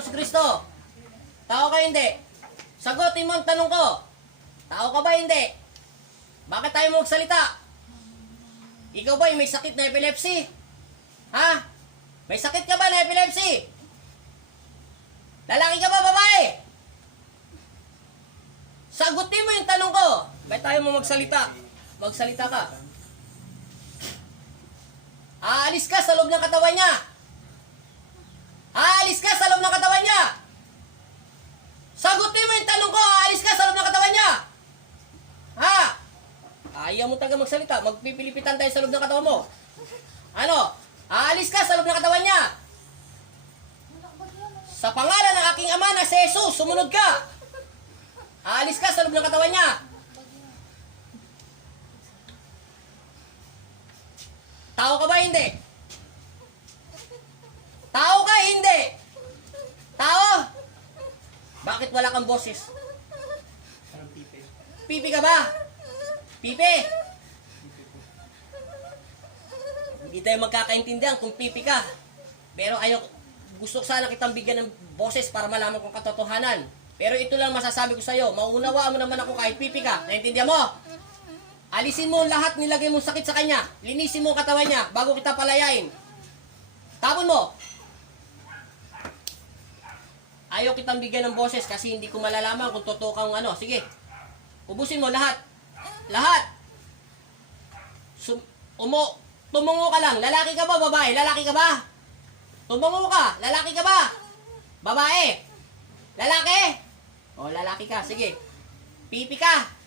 Panginoong Kristo? Tao ka hindi? Sagutin mo ang tanong ko. Tao ka ba hindi? Bakit tayo mo magsalita? Ikaw ba may sakit na epilepsy? Ha? May sakit ka ba na epilepsy? Lalaki ka ba, babae? Sagutin mo yung tanong ko. Bakit tayo mo magsalita? Magsalita ka. Aalis ka sa loob ng katawan niya. Aalis ka sa loob ng katawan niya. Sagutin mo yung tanong ko. Aalis ka sa loob ng katawan niya. Ha? Ayaw mo taga magsalita. Magpipilipitan tayo sa loob ng katawan mo. Ano? Aalis ka sa loob ng katawan niya. Sa pangalan ng aking ama na si Jesus, sumunod ka. Aalis ka sa loob ng katawan niya. Tao ka ba hindi? Tao ka hindi? Tao? Bakit wala kang boses? Pipi ka ba? Pipi? Hindi tayo magkakaintindihan kung pipi ka. Pero gusto ko sana kitang bigyan ng boses para malaman kong katotohanan. Pero ito lang masasabi ko sa'yo. Maunawaan mo naman ako kahit pipi ka. Naintindihan mo? Alisin mo lahat, nilagay mong sakit sa kanya. Linisin mo ang katawan niya bago kita palayain. Tapon mo. Ayaw kitang bigyan ng boses kasi hindi ko malalaman kung totoo kang ano. Sige. Ubusin mo lahat. Lahat. Tumungo ka lang. Lalaki ka ba, babae? Lalaki ka ba? Tumungo ka. Lalaki ka ba? Babae? Lalaki? O, lalaki ka. Sige. Pipi ka.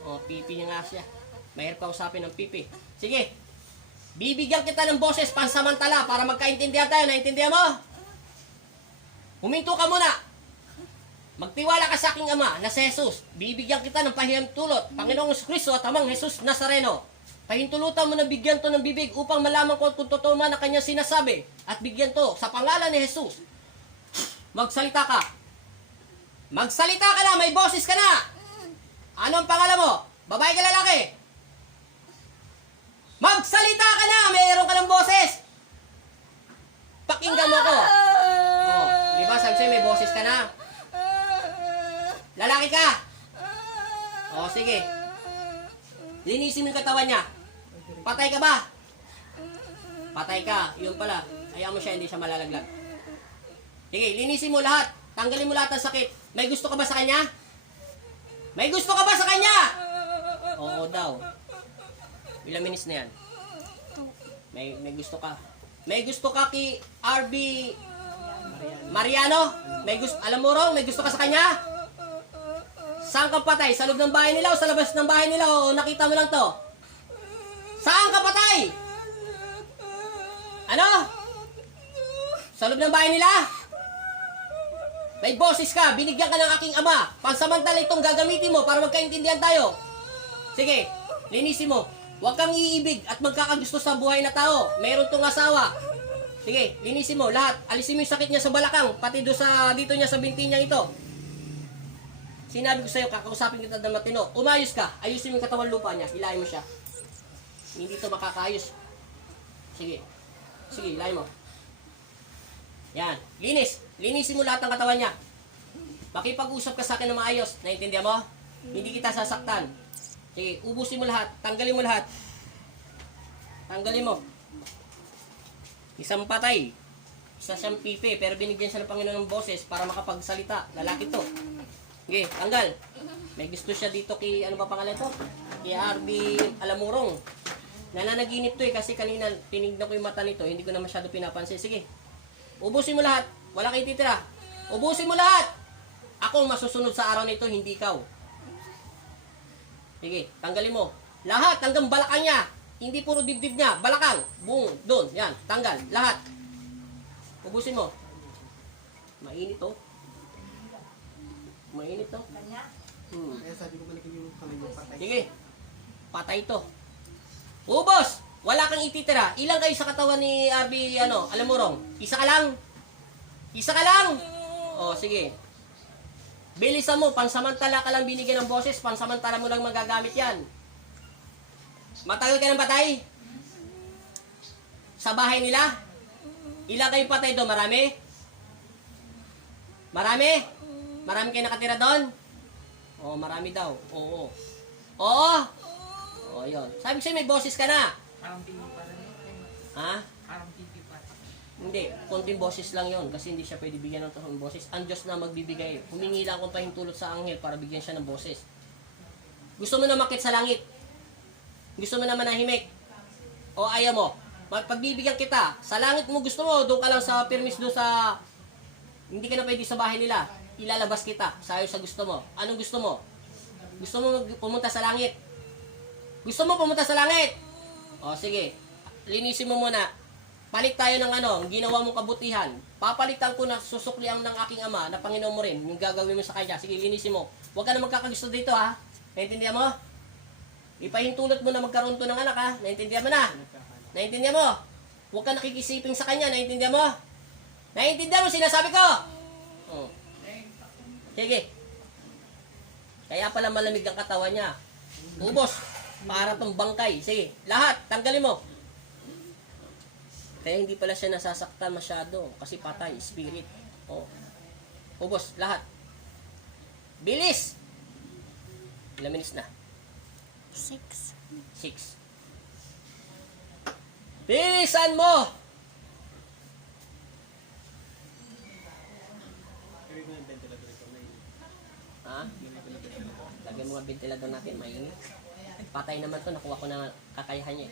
O, pipi niya nga siya. Mahirap ka usapin ng pipi. Sige. Bibigyan kita ng boses pansamantala para magkaintindihan tayo. Naintindihan mo? Huminto ka muna. Magtiwala ka sa aking ama na si Jesus. Bibigyan kita ng pahintulot. Panginoong Kristo at Amang Jesus Nazareno. Pahintulutan mo na bigyan to ng bibig upang malaman ko kung totoo man na kanyang sinasabi. At bigyan to sa pangalan ni Jesus. Magsalita ka. Magsalita ka na. May boses ka na. Ano ang pangalan mo? Babae ka lalaki? Magsalita ka na! Mayroon ka ng boses! Pakinggan mo ko. Oh, di ba sabi sa'yo may boses ka na? Lalaki ka? Oh, sige. Linisin mo yung katawan niya. Patay ka ba? Patay ka. Yun pala. Ayaw mo siya, hindi siya malalaglag. Sige, linisin mo lahat. Tanggalin mo lahat ng sakit. May gusto ka ba sa kanya? May gusto ka ba sa kanya? Oo daw. Ilang minutes na yan? May gusto ka. May gusto ka kay RB Mariano? Alam mo Rong, may gusto ka sa kanya? Saan ka patay? Sa loob ng bahay nila o sa labas ng bahay nila o nakita mo lang to? Saan ka patay? Ano? Sa loob ng bahay nila? May boses ka, binigyan ka ng aking ama. Pansamantala itong gagamitin mo para magkaintindihan tayo. Sige, linisin mo. Huwag kang iibig at magkakagusto sa buhay na tao. Meron tong asawa. Sige, linisin mo lahat. Alisin mo yung sakit niya sa balakang, pati dito niya sa binti niya ito. Sinabi ko sa'yo, kakausapin kita ng matino. Umayos ka, ayusin mo yung katawan lupa niya. Hilahin mo siya. Hindi ito makakaayos. Sige. Sige, hilahin mo. Yan. Linis. Linisin mo lahat ng katawan niya. Makipag-usap ka sa akin na maayos. Naintindihan mo? Hindi kita sasaktan. Sige, ubusin mo lahat. Tanggalin mo lahat. Tanggalin mo. Isang patay. Isa siyang pipi. Pero binigyan siya ng Panginoon ng boses para makapagsalita. Lalaki to. Sige, tanggal. May gusto siya dito kay, ano ba pangalan to? Kay RB Alamurong. Nananaginip to kasi kanina tinignan ko yung mata nito. Hindi ko na masyado pinapansin. Sige. Ubusin mo lahat. Wala kang titira. Ubusin mo lahat. Ako masusunod sa araw nito, hindi ikaw. Sige, tanggalin mo. Lahat, hanggang balakang niya. Hindi puro dibdib niya. Balakang. Boom, doon. Yan, tanggal. Lahat. Ubusin mo. Mainit to. Mainit to. Sige. Patay to. Ubos! Wala kang ititira. Ilang kayo sa katawan ni RB, alam mo Rong? Isa ka lang? Isa ka lang? O, sige. Bilisan mo, pansamantala ka lang binigyan ng boses, pansamantala mo lang magagamit yan. Matagal ka ng patay? Sa bahay nila? Ilang kayo patay doon? Marami? Marami? Marami kayo nakatira doon? Oo, marami daw. Oo. Oo? Oo, yun. Sabi ko sa'yo, may boses ka na. Parang TV pa rin. Ha? Parang TV pa. Hindi, konting boses lang yon kasi hindi siya pwede bigyan ng totoong boses. Ang Diyos na magbibigay. Humingi lang akong pahintulot sa anghel para bigyan siya ng boses. Gusto mo na makit sa langit? Gusto mo na manahimik? O ayaw mo? Pagbibigyan kita, sa langit mo gusto mo, doon ka lang sa permis doon sa... Hindi ka na pwede sa bahay nila. Ilalabas kita, sayo sa gusto mo. Anong gusto mo? Gusto mo pumunta sa langit? Gusto mo pumunta sa langit? O sige, linisin mo muna. Palit tayo ng ang ginawa mong kabutihan. Papalitan ko na susukliang ng aking ama na Panginoon mo rin, yung gagawin mo sa kanya. Sige, linisin mo. Huwag ka na magkakagusto dito ha. Naintindihan mo? Ipahintulot mo na magkaroon to ng anak ha. Naintindihan mo na? Naintindihan mo? Huwag ka nakikisiping sa kanya. Naintindihan mo? Naintindihan mo sinasabi ko? Oh. Sige. Kaya pala malamig ang katawan niya. Ubos. Para tong bangkay. Sige. Lahat. Tanggalin mo. Kaya hindi pala siya nasasaktan masyado. Kasi patay. Spirit. Oh. Ubos. Lahat. Bilis! Ilang minutes na? 6. 6. Bilisan mo! Ha? Lagyan mo nga ventilador natin, mainit. Patay naman to, nakuha ko na kakayahan niya.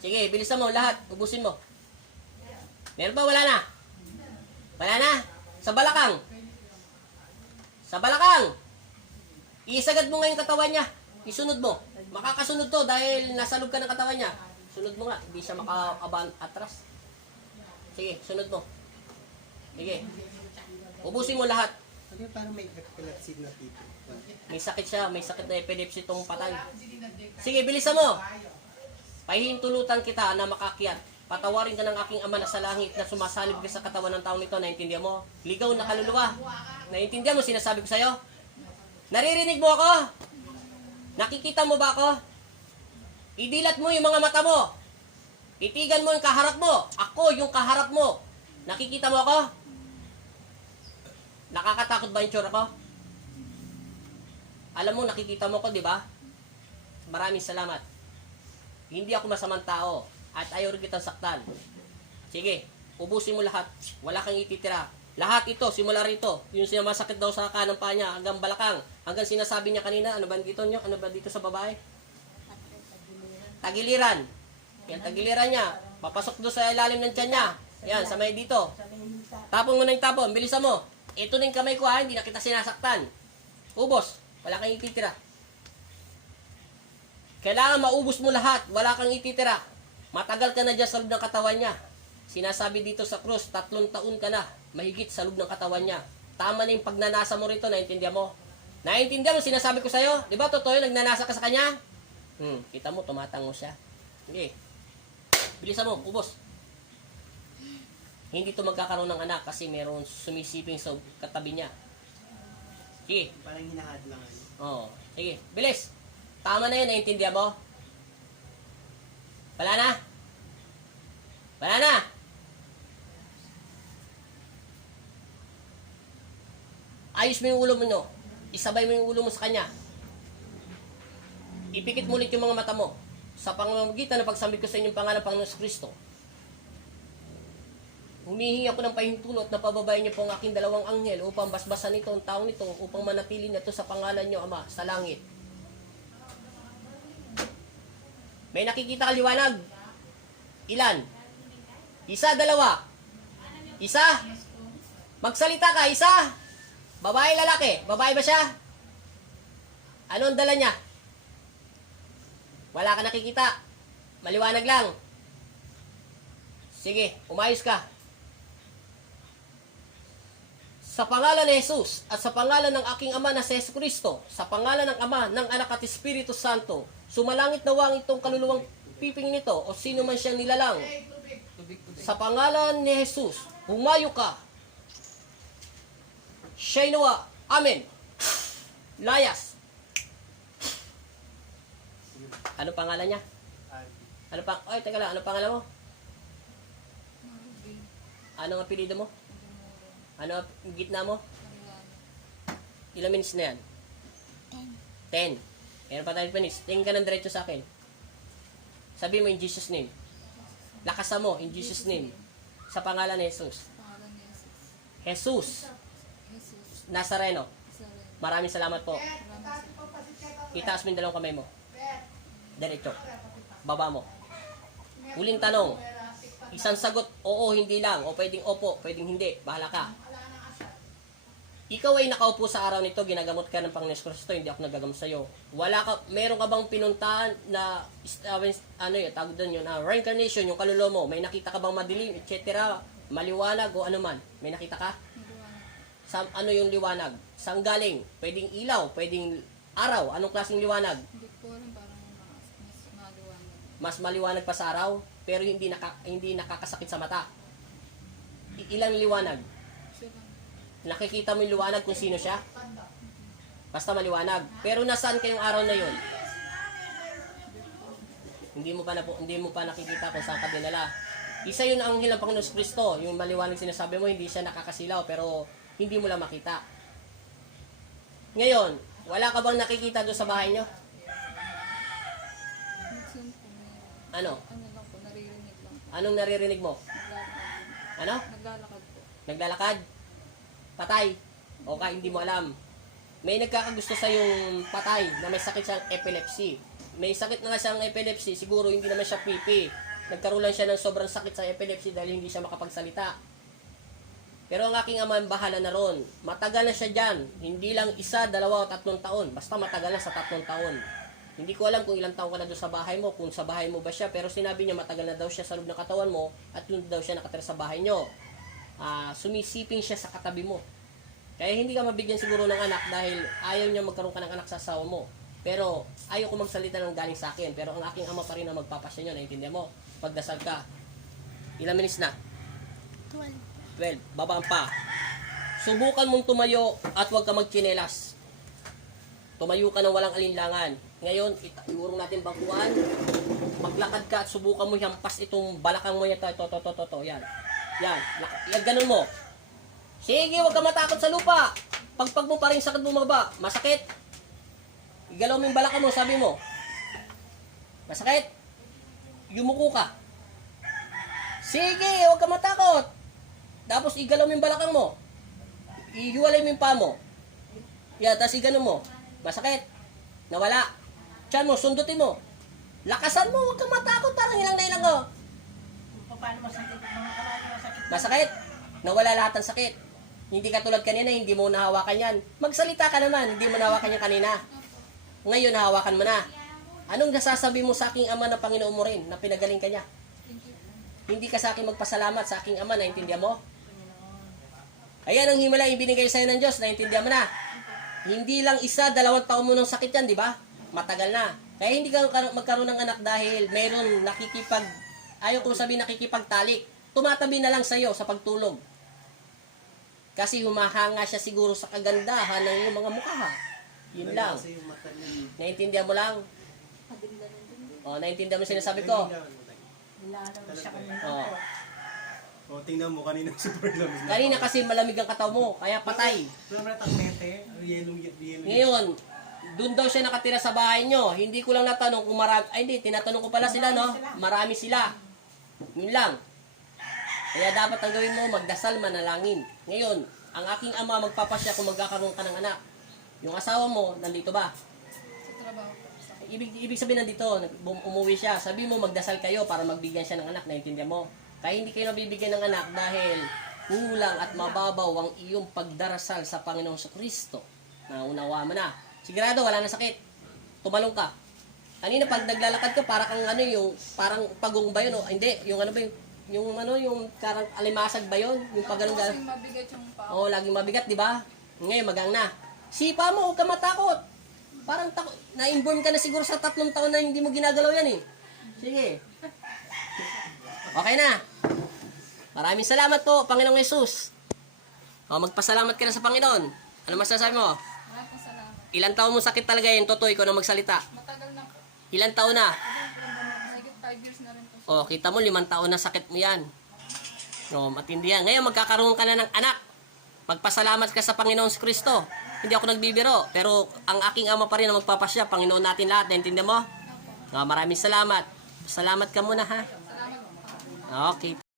Sige, bilisan mo lahat, ubusin mo. Meron pa, wala na? Wala na? Sa balakang. Sa balakang. Isagad mo nga yung katawan niya. Isunod mo. Makakasunod to dahil nasa loob ka ng katawan niya. Sunod mo nga, hindi siya makaabang atras. Sige, sunod mo. Sige. Ubusin mo lahat. Ano parang may epilepsy na tipo? May sakit siya, may sakit na epilepsy itong patay. Sige, bilisan mo. Pahihintulutan kita na makakyat. Patawarin ka ng aking ama na sa langit na sumasalib ka sa katawan ng taong ito. Naintindihan mo? Ligaw na kaluluwa. Naintindihan mo sinasabi ko sa'yo? Naririnig mo ako? Nakikita mo ba ako? Idilat mo yung mga mata mo. Itigan mo yung kaharap mo. Ako yung kaharap mo. Nakikita mo ako? Nakakatakot ba yung tsura ko? Alam mo, nakikita mo ko, di ba? Maraming salamat. Hindi ako masamang tao at ayaw rin kitang saktan. Sige, ubusin mo lahat. Wala kang ititira. Lahat ito, simula rito. Yung sinamasakit daw sa kanang paa niya hanggang balakang. Hanggang sinasabi niya kanina, ano ba dito nyo? Ano ba dito sa babae? Tagiliran. Yan, tagiliran niya. Papasok doon sa ilalim ng tiyan niya. Yan, sa may dito. Tapon mo na yung tapon. Bilisan mo. Ito na yung kamay ko ha, hindi na kita sinasaktan. Ubos. Wala kang ititira. Kailangan maubos mo lahat. Wala kang ititira. Matagal ka na dyan sa loob ng katawan niya. Sinasabi dito sa krus, 3 taon ka na. Mahigit sa loob ng katawan niya. Tama na yung pagnanasa mo rito, naintindihan mo? Naintindihan mo, sinasabi ko sa'yo? Di ba totoo yun, nagnanasa ka sa kanya? Kita mo, tumatango siya. Sige. Bilisan mo, ubos. Hindi to magkakaroon ng anak kasi meron sumisiping sa katabi niya. Sige. Parang hinahadlangan. Oo. Sige, bilis. Tama na yun, naintindihan mo? Wala na? Wala na? Ayos mo yung ulo mo, no? Isabay mo yung ulo mo sa kanya. Ipikit mo ulit yung mga mata mo. Sa pamamagitan ng pagsambit ko sa inyong pangalan ng Panginoon Kristo. Humihingi ako ng pahintulot na pababayin niyo po ang aking 2 anghel upang basbasan nito ang taong nito upang manatili na ito sa pangalan niyo, Ama, sa langit. May nakikita ka liwanag? Ilan? Isa, 2? Isa? Magsalita ka, isa? Babae, lalaki? Babae ba siya? Ano ang dala niya? Wala ka nakikita. Maliwanag lang. Sige, umayos ka. Sa pangalan ni Jesus at sa pangalan ng aking Ama na si Jesucristo, sa pangalan ng Ama, ng Anak at Espiritu Santo, sumalangit na wang itong kaluluwang piping nito o sino man siyang nilalang. Sa pangalan ni Jesus, humayo ka. Siya'y nawa. Amen. Layas. Ano pangalan niya? Ay, teka lang. Ano pangalan mo? Anong apelido mo? Ano ang gitna mo? Maliwanag. Ilang minutes na yan? 10. Meron pa tayo minutes. Tingin ka ng diretso sa akin. Sabi mo in Jesus name. Lakasan mo in Jesus name. Sa pangalan ni Jesus. Pangalan ni Jesus. Jesus Jesus. Nazareno. Nazareno. Maraming salamat po. Maraming Itaas mo yung dalawang kamay mo. Diretso. Baba mo. Huling tanong. Isang sagot, oo, hindi lang. O pwedeng opo, pwedeng hindi. Bahala ka. Ikaw ay nakaupo sa araw nito, ginagamot ka ng Panginoon Kristo, hindi ako nagagamot sa iyo. Meron ka bang pinuntahan na, tawag doon yun, reincarnation, yung kaluluwa mo, may nakita ka bang madilim, etc., maliwanag o ano man? May nakita ka? maliwanag. Ano yung liwanag? Saan galing? Pwedeng ilaw, pwedeng araw, anong klaseng liwanag? Hindi ko alam, parang mas maliwanag. Mas maliwanag pa sa araw, pero hindi nakakasakit sa mata. Ilang liwanag? Siya lang. Nakikita mo yung liwanag kung sino siya? Basta maliwanag. Pero nasaan kayong araw na yun? Hindi mo pa nakikita kung saan ka dinala. Isa yun ang anghel ng Panginoon Kristo. Yung maliwanag sinasabi mo, hindi siya nakakasilaw, pero hindi mo lang makita. Ngayon, wala ka bang nakikita doon sa bahay nyo? Minsan po, Ano? ano lang po, naririnig lang po. Anong naririnig mo? Naglalakad. Ano? Naglalakad po. Naglalakad? Patay? O ka, hindi mo alam. May nagkakagusto sa yung patay na may sakit siyang epilepsy. May sakit na nga siyang epilepsy, siguro hindi naman siya pipi. Nagkaroon lang siya ng sobrang sakit sa epilepsy dahil hindi siya makapagsalita. Pero ang aking ama bahala na ron. Matagal na siya dyan. Hindi lang 1, 2, o 3 taon. Basta matagal na sa 3 taon. Hindi ko alam kung ilang taon ka na doon sa bahay mo, kung sa bahay mo ba siya, pero sinabi niya matagal na daw siya sa loob ng katawan mo at doon daw siya nakatira sa bahay niyo. Sumisiping siya sa katabi mo. Kaya hindi ka mabigyan siguro ng anak dahil ayaw niya magkaroon ka ng anak sa asawa mo. Pero ayaw ko magsalita ng galing sa akin. Pero ang aking ama pa rin ang magpapasya niyo, naiintindihan mo? Pagdasal ka. Ilang minutes na? 12. Babaan pa. Subukan mong tumayo at huwag ka magchinelas. Tumayo ka ng walang alinlangan. Ngayon, iurong natin bangkuan. Maglakad ka at subukan mo hampas itong balakang mo yan. Ito. Yan. Yan. Ganun mo. Sige, huwag ka matakot sa lupa. Pagpag mo pa rin sakit bumaba. Masakit. Igalaw mo yung balakang mo, sabi mo. Masakit. Yumuko ka. Sige, huwag ka matakot. Tapos igalaw mo yung balakang mo. Ihiwalay mo yung paa mo. Yan, tapos igano mo. Masakit. Nawala. Tiyan mo, sundutin mo. Lakasan mo, huwag ka matakot. Parang ilang na ilang ko. Paano masakit? Mga karami masakit. Masakit. Nawala lahat ng sakit. Hindi ka tulad kanina, hindi mo nahawakan yan. Magsalita ka naman, hindi mo nahawakan yan kanina. Ngayon, nahawakan mo na. Anong nasasabi mo sa aking ama na Panginoon mo rin, na pinagaling ka niya? Hindi ka sa akin magpasalamat sa aking ama, naintindihan mo? Ayan ang himala yung binigay sa'yo ng Diyos, naintindihan mo na? Hindi lang 1, 2 taon mo ng sakit yan, di ba? Matagal na. Kaya hindi ka magkaroon ng anak dahil meron ayaw kong sabihin nakikipagtalik. Tumatabi na lang sa'yo sa pagtulog. Kasi humahanga siya siguro sa kagandahan ng iyong mga mukha. Yun lang. Kasi yung mata niya. Naintindihan mo lang? O, naintindihan mo sinasabi ko? Lalo siya kanina O. po. O, tingnan mo, kanina super lamis na. Kanina kasi malamig ang katawan mo, kaya patay. Pero naman ang nete, yellow. Ngayon, doon daw siya nakatira sa bahay nyo. Hindi ko lang natanong kung marami. Ay, hindi. Tinatanong ko pala sila, no? Marami sila. Yun lang. Kaya dapat ang gawin mo, magdasal, manalangin. Ngayon, ang aking ama magpapasya kung magkakaroon ka ng anak. Yung asawa mo, nandito ba? Sa trabaho po. Ibig sabihin nandito, umuwi siya. Sabi mo, magdasal kayo para magbigyan siya ng anak. Naintindihan mo? Kaya hindi kayo nabibigyan ng anak dahil kulang at mababaw ang iyong pagdarasal sa Panginoong Kristo. Naunawa mo na. Sigurado, wala na sakit. Tumalong ka. Kanina pag naglalakad ka, para kang parang pagong ba yun? O, hindi, yung karang alimasag ba yun? Yung pag ganun Kasi mabigat yung paa. Oo, laging mabigat, di ba? Ngayon, magang na. Sipa mo, huwag ka matakot. Parang na-inborn ka na siguro sa 3 taon na hindi mo ginagalaw yan eh. Sige. Okay na. Maraming salamat po, Panginoong Yesus. O, magpasalamat ka na sa Panginoon. Ano masasabi mo? Maraming salamat. Ilang taon mo sakit talaga yan, Totoo, ikaw na magsalita. Matagal na po. Ilang taon na? Mahigit 5 years na rin po. O, kita mo, 5 taon na sakit mo yan. O, matindi yan. Ngayon, magkakaroon ka na ng anak. Magpasalamat ka sa Panginoong Kristo. Hindi ako nagbibiro, pero ang aking ama pa rin ang magpapasya. Panginoon natin lahat, naintindihan mo? Maraming salamat. Salamat ka muna, ha? Salamat po. Okay.